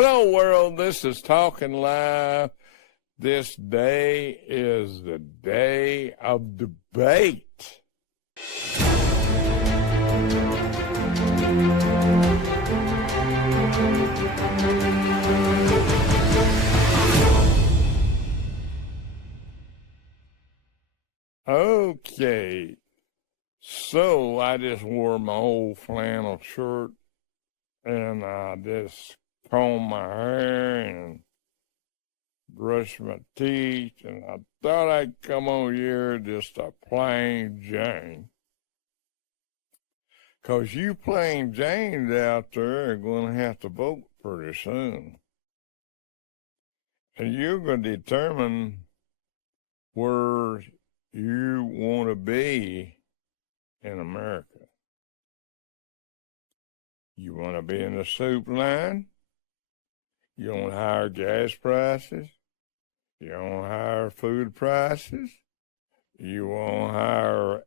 Hello, world. This is Talkin Live. This day is the day of debate. Okay, so I just wore my old flannel shirt and I just combed my hair and brushed my teeth, and I thought I'd come on here just a plain Jane. Because you plain Janes out there are going to have to vote pretty soon. And you're going to determine where you want to be in America. You want to be in the soup line? You want higher gas prices? You want higher food prices? You want higher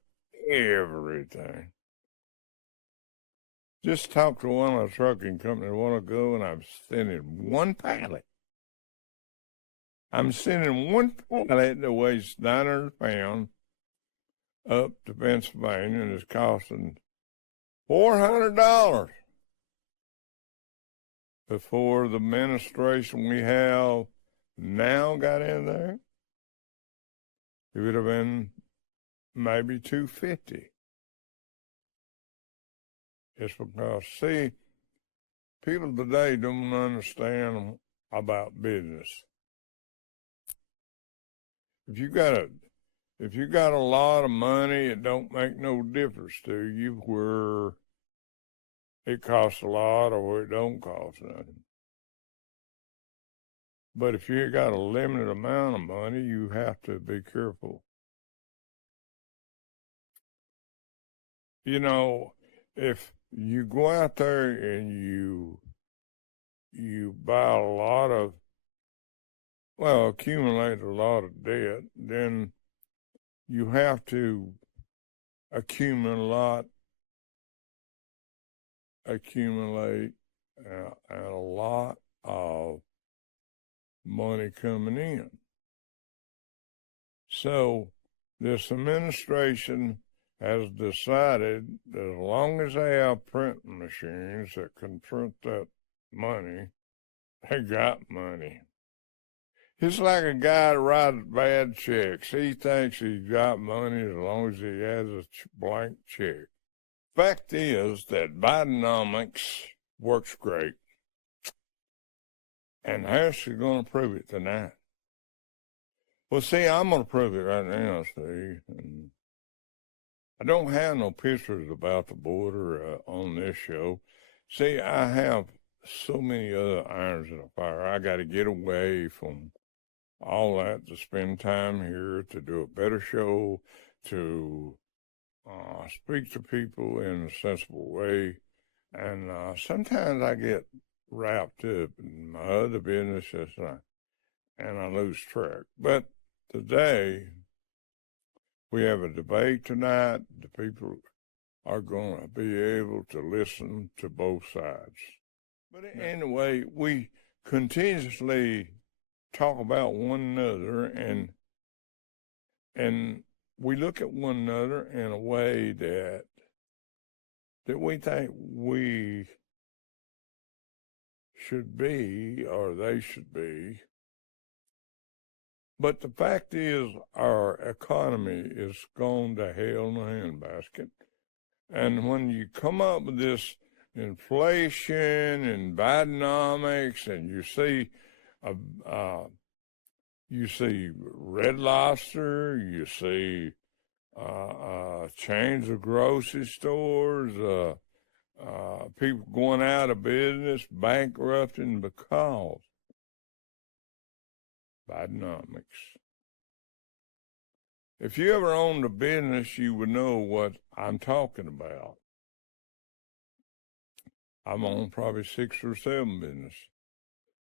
everything. Just talked to one of the trucking companies a while ago, and I'm sending one pallet. I'm sending one pallet that weighs 900 pounds up to Pennsylvania, and it's costing $400. Before the administration we have now got in there, it would have been maybe $250. It's because, see, people today don't understand about business. If you got a lot of money, it don't make no difference to you where it costs a lot or where it don't cost nothing. But if you got a limited amount of money, you have to be careful. You know, if you go out there and you buy a lot of, well, accumulate a lot of debt, then you have to accumulate a lot of money coming in. So this administration has decided that as long as they have printing machines that can print that money, they got money. It's like a guy that writes bad checks. He thinks he's got money as long as he has a blank check. Fact is that Bidenomics works great. And Harris is going to prove it tonight. Well, see, I'm going to prove it right now, Steve. And I don't have no pictures about the border on this show. See, I have so many other irons in the fire. I got to get away from all that to spend time here, to do a better show, to speak to people in a sensible way. And sometimes I get wrapped up in my other businesses and I lose track. But today, we have a debate tonight. The people are going to be able to listen to both sides. But anyway, we continuously talk about one another, and we look at one another in a way that we think we should be, or they should be. But the fact is, our economy is gone to hell in a handbasket. And when you come up with this inflation and Bidenomics, and you see Red Lobster, you see chains of grocery stores, people going out of business, bankrupting because Bidenomics. If you ever owned a business, you would know what I'm talking about. I'm on probably 6 or 7 businesses.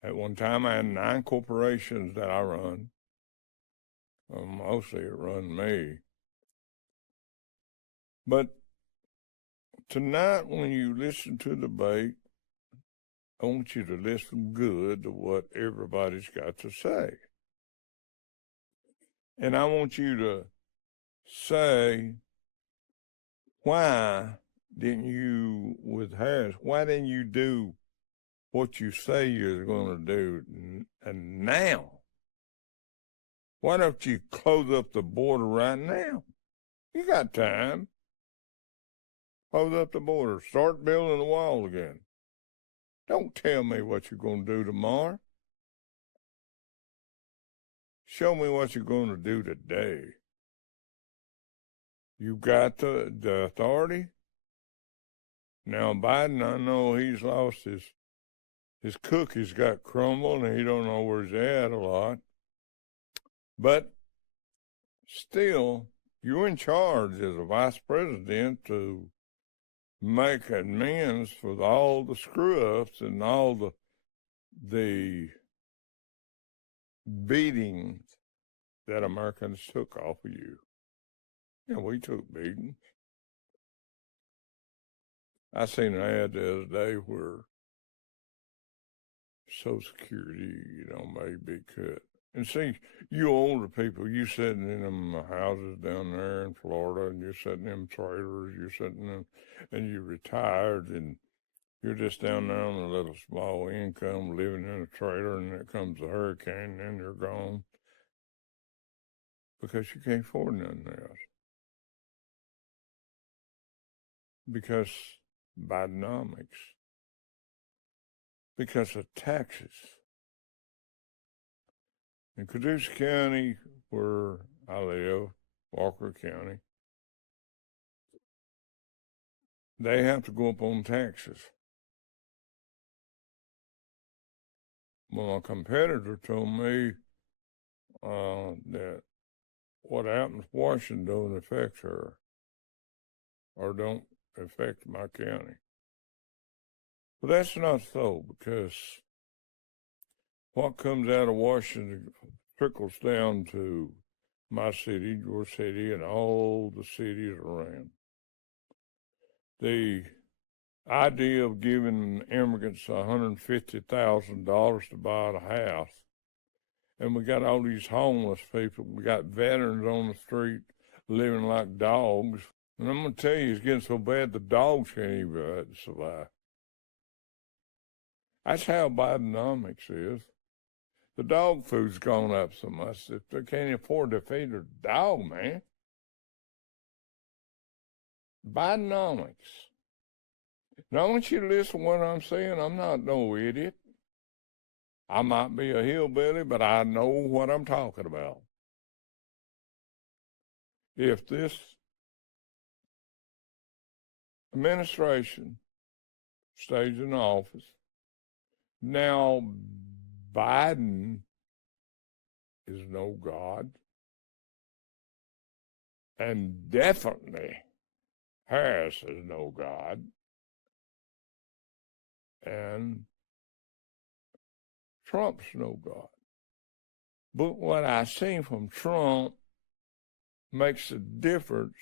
At one time, I had 9 corporations that I run. Mostly it run me. But tonight, when you listen to the debate, I want you to listen good to what everybody's got to say. And I want you to say, why didn't you, with Harris, why didn't you do what you say you're going to do? And now, why don't you close up the border right now? You got time. Close up the border. Start building the wall again. Don't tell me what you're going to do tomorrow. Show me what you're going to do today. You got the authority. Now Biden, I know he's lost his cookies got crumbled and he don't know where he's at a lot. But still, you're in charge as a vice president to make amends for all the screw-ups and all the beatings that Americans took off of you. Yeah, we took beatings. I seen an ad the other day where Social Security, may be cut. And see, you older people, you sitting in them houses down there in Florida, and you're sitting in them trailers, you're sitting in, and you're retired, and you're just down there on a little small income, living in a trailer, and there comes a hurricane, and then you're gone because you can't afford nothing else. Because Bidenomics, because of taxes. In Caduce County, where I live, Walker County, they have to go up on taxes. Well, my competitor told me that what happens in Washington don't affect her or don't affect my county. But that's not so, because what comes out of Washington trickles down to my city, your city, and all the cities around. The idea of giving immigrants $150,000 to buy a house, and we got all these homeless people, we got veterans on the street living like dogs, and I'm going to tell you, it's getting so bad the dogs can't even survive. That's how Bidenomics is. The dog food's gone up so much that they can't afford to feed their dog, man. Bidenomics. Now, I want you to listen to what I'm saying. I'm not no idiot. I might be a hillbilly, but I know what I'm talking about. If this administration stays in office, now Biden is no God, and definitely Harris is no God, and Trump's no God. But what I see from Trump makes a difference.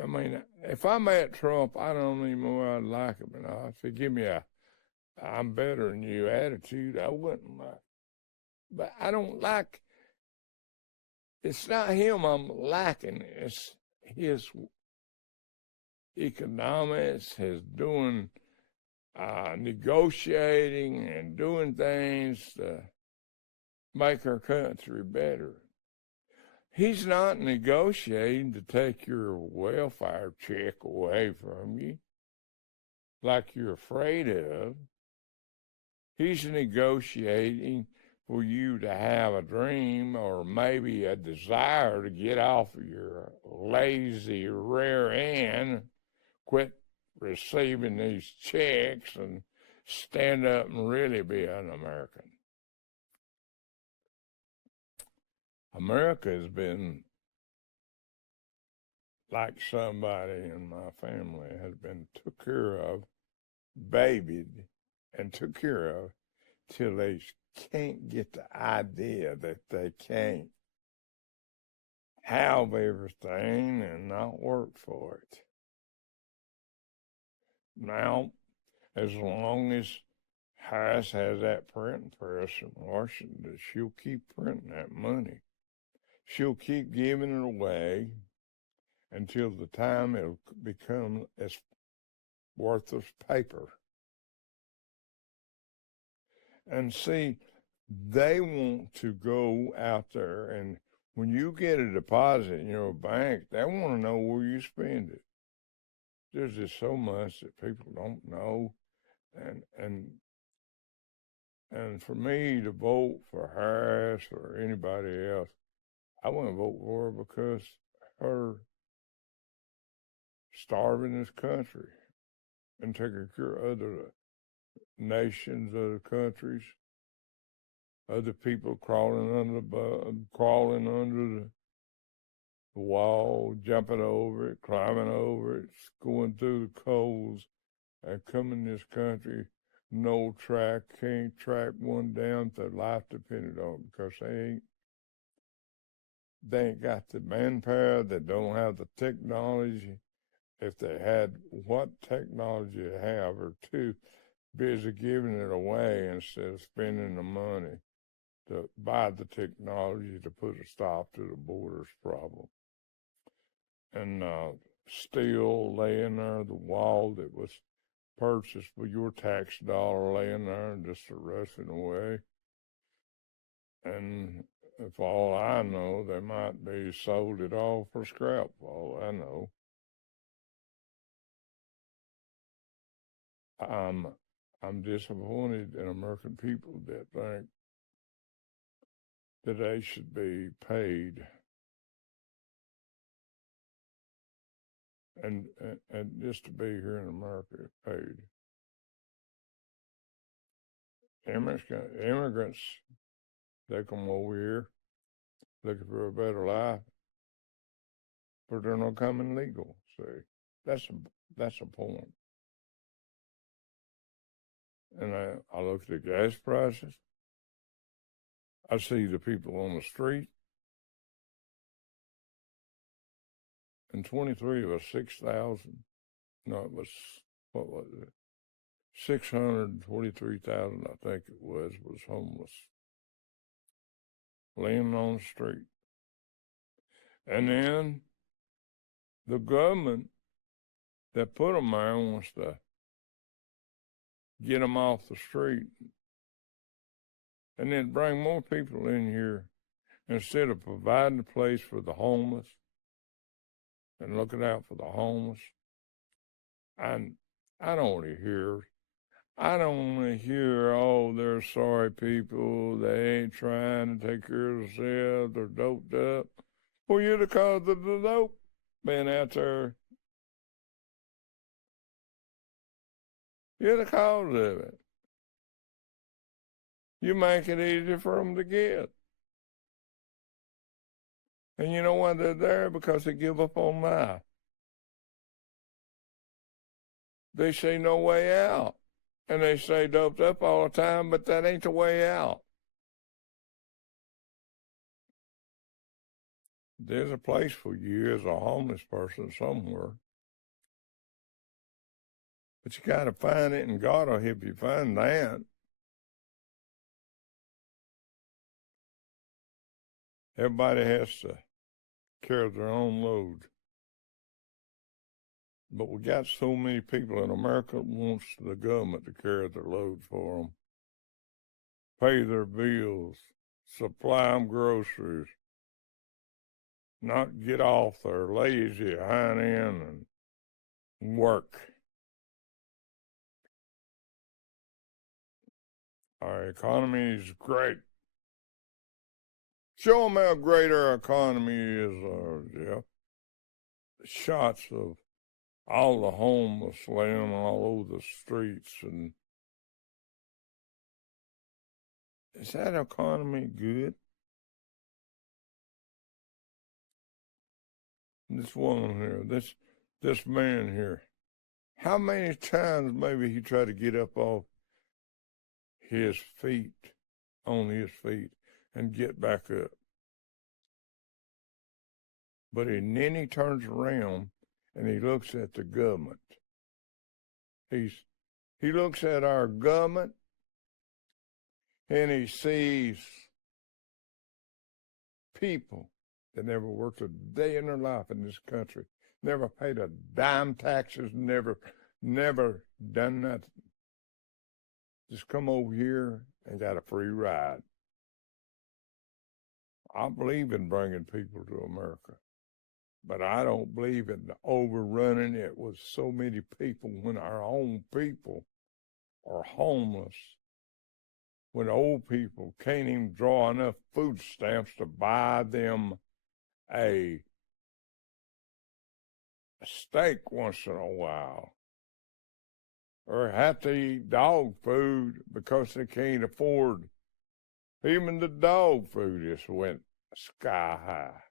I mean, if I met Trump, I don't even know I'd like him. If he give me a I'm better than you attitude, I wouldn't like. But I don't like, it's not him I'm liking, it's his economics, his doing, negotiating and doing things to make our country better. He's not negotiating to take your welfare check away from you like you're afraid of. He's negotiating for you to have a dream or maybe a desire to get off of your lazy rear end, quit receiving these checks and stand up and really be an American. America has been like somebody in my family has been took care of, babied, and took care of till they can't get the idea that they can't have everything and not work for it. Now, as long as Harris has that printing press in Washington, she'll keep printing that money. She'll keep giving it away until the time it'll become as worthless paper. And see, they want to go out there, and when you get a deposit in your bank, they want to know where you spend it. There's just so much that people don't know, and for me to vote for Harris or anybody else, I wouldn't vote for her because her starving this country and taking care of other nations, other countries, other people crawling under the wall, jumping over it, climbing over it, going through the coals, and coming to this country, no track, can't track one down, their life depended on it because they ain't got the manpower, they don't have the technology. If they had what technology they have, or too busy giving it away instead of spending the money to buy the technology to put a stop to the borders problem. And still laying there, the wall that was purchased with your tax dollar laying there and just rusting away. And if all I know, they might be sold it all for scrap, all I know. I'm disappointed in American people that think that they should be paid and just to be here in America, paid. Immigrants, they come over here looking for a better life, but they're not coming legal. See, that's a point. And I look at the gas prices. I see the people on the street. And 23 of us, 6,000. No, it was, what was it? 623,000, I think it was homeless, laying on the street. And then the government that put them there wants to get them off the street and then bring more people in here instead of providing a place for the homeless and looking out for the homeless. And I don't want to hear, oh, they're sorry people, they ain't trying to take care of themselves, they're doped up. Well, you're the cause of the dope being out there. You're the cause of it. You make it easy for them to get. And you know why they're there? Because they give up on life. They say no way out. And they stay doped up all the time, but that ain't the way out. There's a place for you as a homeless person somewhere. But you got to find it, and God will help you find that. Everybody has to carry their own load. But we got so many people in America that wants the government to carry their load for them, pay their bills, supply them groceries, not get off their lazy hind end and work. Our economy is great. Show them how great our economy is, Jeff. Shots of all the homeless laying all over the streets. And is that economy good? This woman here, this man here, how many times maybe he tried to get up off his feet, on his feet, and get back up? But then he turns around and he looks at the government. He's He looks at our government and he sees people that never worked a day in their life in this country, never paid a dime taxes, never done nothing. Just come over here and got a free ride. I believe in bringing people to America, but I don't believe in overrunning it with so many people when our own people are homeless, when old people can't even draw enough food stamps to buy them a steak once in a while, or have to eat dog food because they can't afford. Even the dog food just went sky high.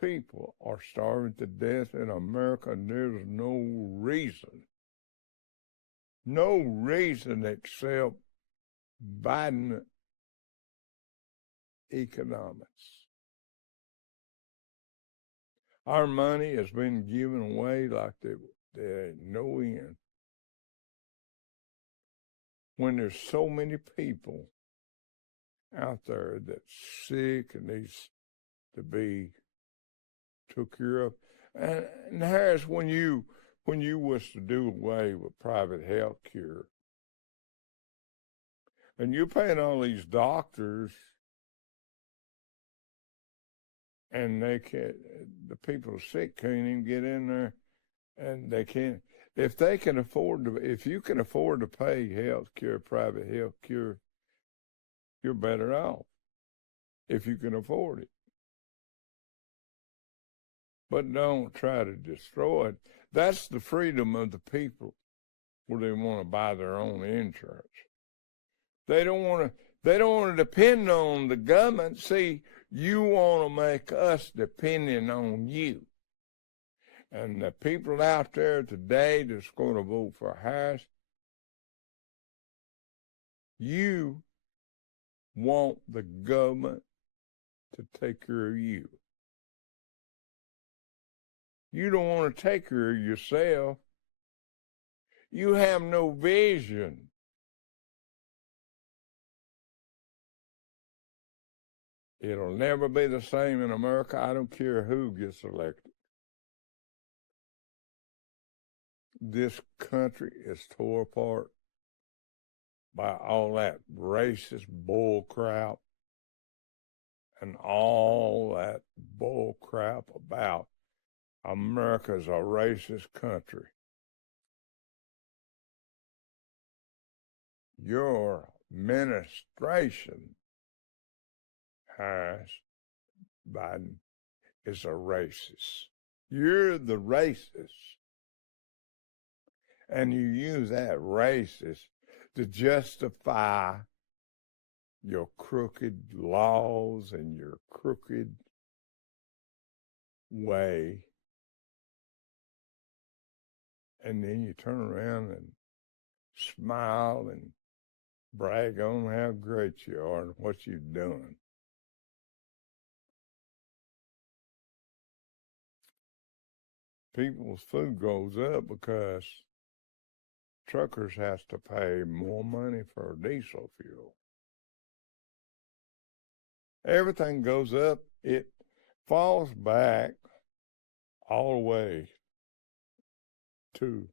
People are starving to death in America, and there's no reason except Biden economics. Our money has been given away like there ain't no end. When there's so many people out there that's sick and needs to be took care of. And Harris, when you was to do away with private health care, and you're paying all these doctors, and they can't, the people sick can't even get in there, and they can't. If you can afford to pay health care, private health care, you're better off if you can afford it. But don't try to destroy it. That's the freedom of the people, where they want to buy their own insurance. They don't want to depend on the government. See, you want to make us dependent on you. And the people out there today that's going to vote for Harris, you want the government to take care of you. You don't want to take care of yourself. You have no vision. It'll never be the same in America. I don't care who gets elected. This country is tore apart by all that racist bull crap and all that bull crap about America's a racist country. Your administration, Harris, Biden, is a racist. You're the racist. And you use that racist to justify your crooked laws and your crooked way. And then you turn around and smile and brag on how great you are and what you've done. People's food goes up because truckers has to pay more money for diesel fuel. Everything goes up. It falls back all the way to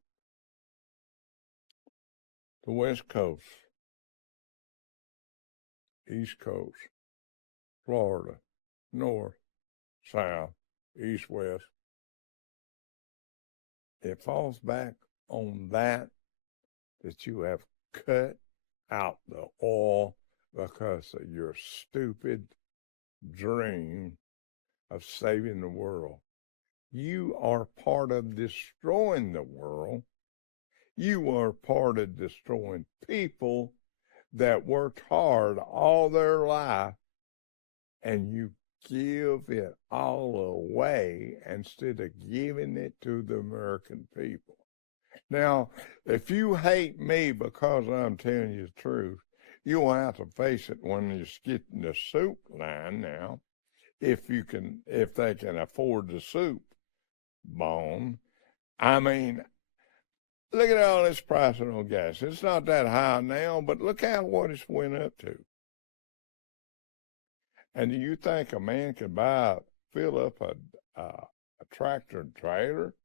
the West Coast, East Coast, Florida, North, South, East, West. It falls back on that you have cut out the oil because of your stupid dream of saving the world. You are part of destroying the world. You are part of destroying people that worked hard all their life, and you give it all away instead of giving it to the American people. Now, if you hate me because I'm telling you the truth, you'll have to face it when you get in the soup line now. If they can afford the soup bone, I mean, look at all this pricing on gas. It's not that high now, but look at what it's went up to. And do you think a man could fill up a tractor and trailer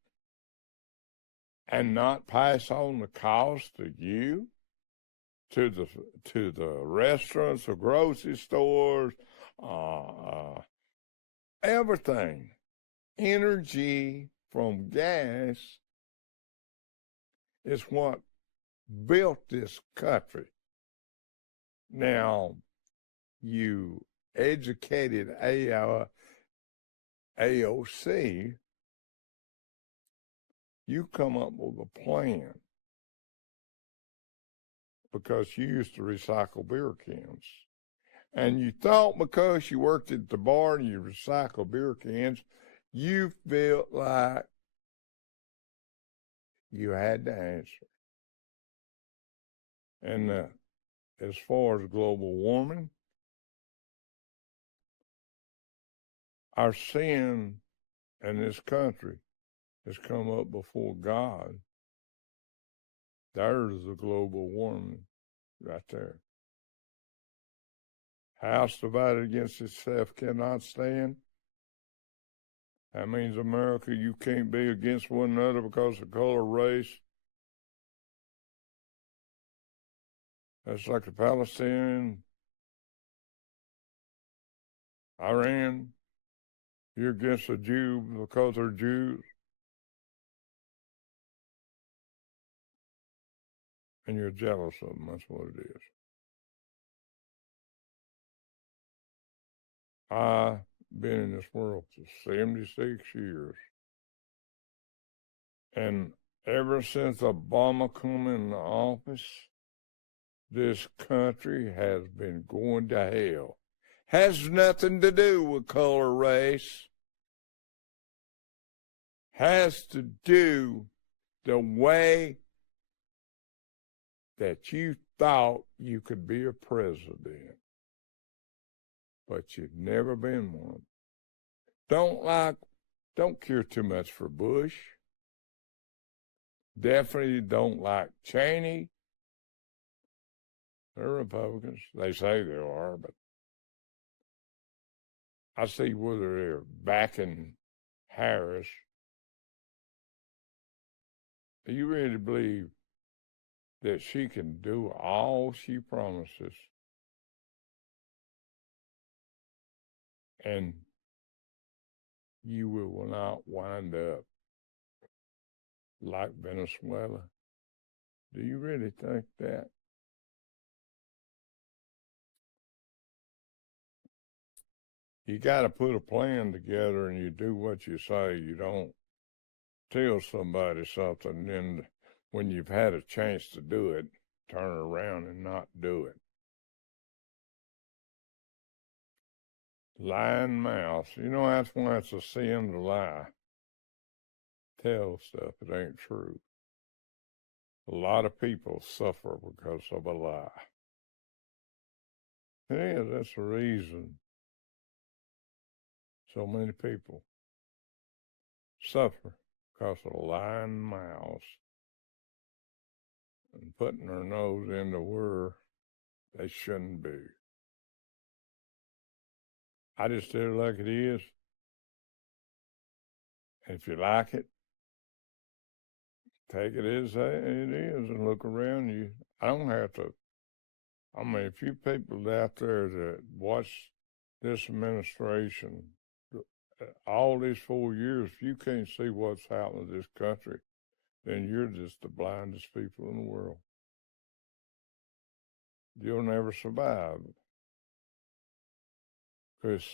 and not pass on the cost to you, to the restaurants, the grocery stores, everything? Energy from gas is what built this country. Now, you educated AOC, you come up with a plan because you used to recycle beer cans. And you thought because you worked at the bar and you recycled beer cans, you felt like you had the answer. And as far as global warming, our sin in this country has come up before God. There's the global warming right there. House divided against itself cannot stand. That means, America, you can't be against one another because of color, race. That's like the Palestinian, Iran. You're against a Jew because they're Jews. And you're jealous of them. That's what it is. I've been in this world for 76 years. And ever since Obama come in the office, this country has been going to hell. Has nothing to do with color, race. Has to do the way that you thought you could be a president, but you've never been one. Don't care too much for Bush. Definitely don't like Cheney. They're Republicans. They say they are, but I see whether they're backing Harris. Do you really believe that she can do all she promises and you will not wind up like Venezuela? Do you really think that? You got to put a plan together and you do what you say. You don't tell somebody something and then when you've had a chance to do it, turn around and not do it. Lying mouth. You know, that's why it's a sin to lie. Tell stuff that ain't true. A lot of people suffer because of a lie. Yeah, that's the reason so many people suffer because of lying mouths and putting their nose into where they shouldn't be. I just tell it like it is. And if you like it, take it as it is and look around you. I don't have to. I mean, a few people out there that watch this administration, all these 4 years, if you can't see what's happening in this country, then you're just the blindest people in the world. You'll never survive. Because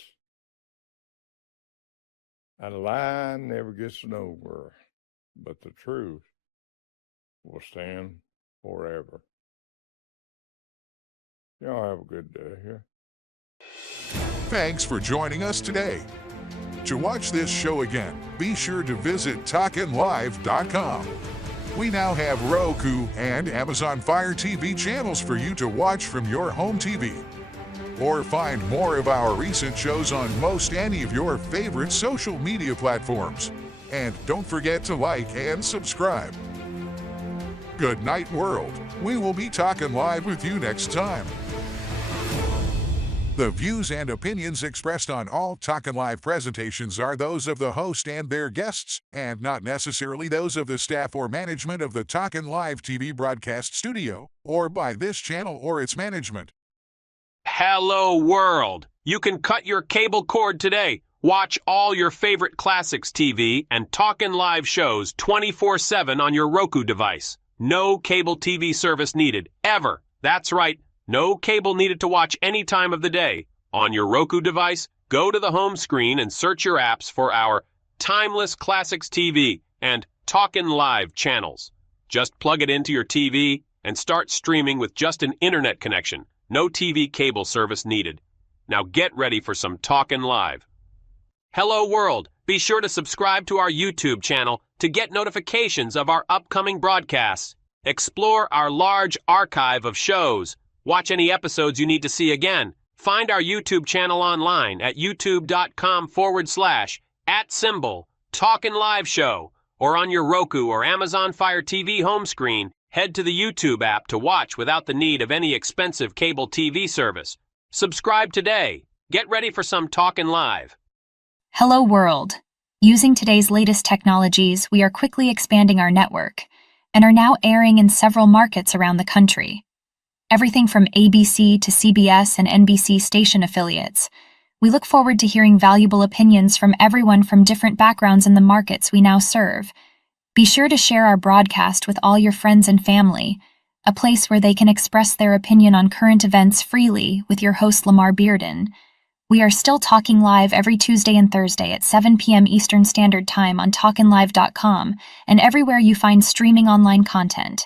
a lie never gets nowhere, but the truth will stand forever. Y'all have a good day here. Thanks for joining us today. To watch this show again, be sure to visit talkinlive.com. We now have Roku and Amazon Fire TV channels for you to watch from your home TV. Or find more of our recent shows on most any of your favorite social media platforms. And don't forget to like and subscribe. Good night, world. We will be talking live with you next time. The views and opinions expressed on all Talkin' Live presentations are those of the host and their guests, and not necessarily those of the staff or management of the Talkin' Live TV broadcast studio, or by this channel or its management. Hello, world. You can cut your cable cord today. Watch all your favorite classics TV and Talkin' Live shows 24/7 on your Roku device. No cable TV service needed, ever. That's right. No cable needed to watch any time of the day. On your Roku device, go to the home screen and search your apps for our Timeless Classics TV and Talkin' Live channels. Just plug it into your TV and start streaming with just an internet connection. No TV cable service needed. Now get ready for some Talkin' Live. Hello, world. Be sure to subscribe to our YouTube channel to get notifications of our upcoming broadcasts. Explore our large archive of shows. Watch any episodes you need to see again. Find our YouTube channel online at youtube.com/@Talkin' Live Show, or on your Roku or Amazon Fire TV home screen. Head to the YouTube app to watch without the need of any expensive cable TV service. Subscribe today. Get ready for some Talkin' Live. Hello, world. Using today's latest technologies, we are quickly expanding our network and are now airing in several markets around the country. Everything from ABC to CBS and NBC station affiliates. We look forward to hearing valuable opinions from everyone from different backgrounds in the markets we now serve. Be sure to share our broadcast with all your friends and family, a place where they can express their opinion on current events freely with your host Lamar Bearden. We are still talking live every Tuesday and Thursday at 7 p.m. Eastern Standard Time on talkinlive.com and everywhere you find streaming online content.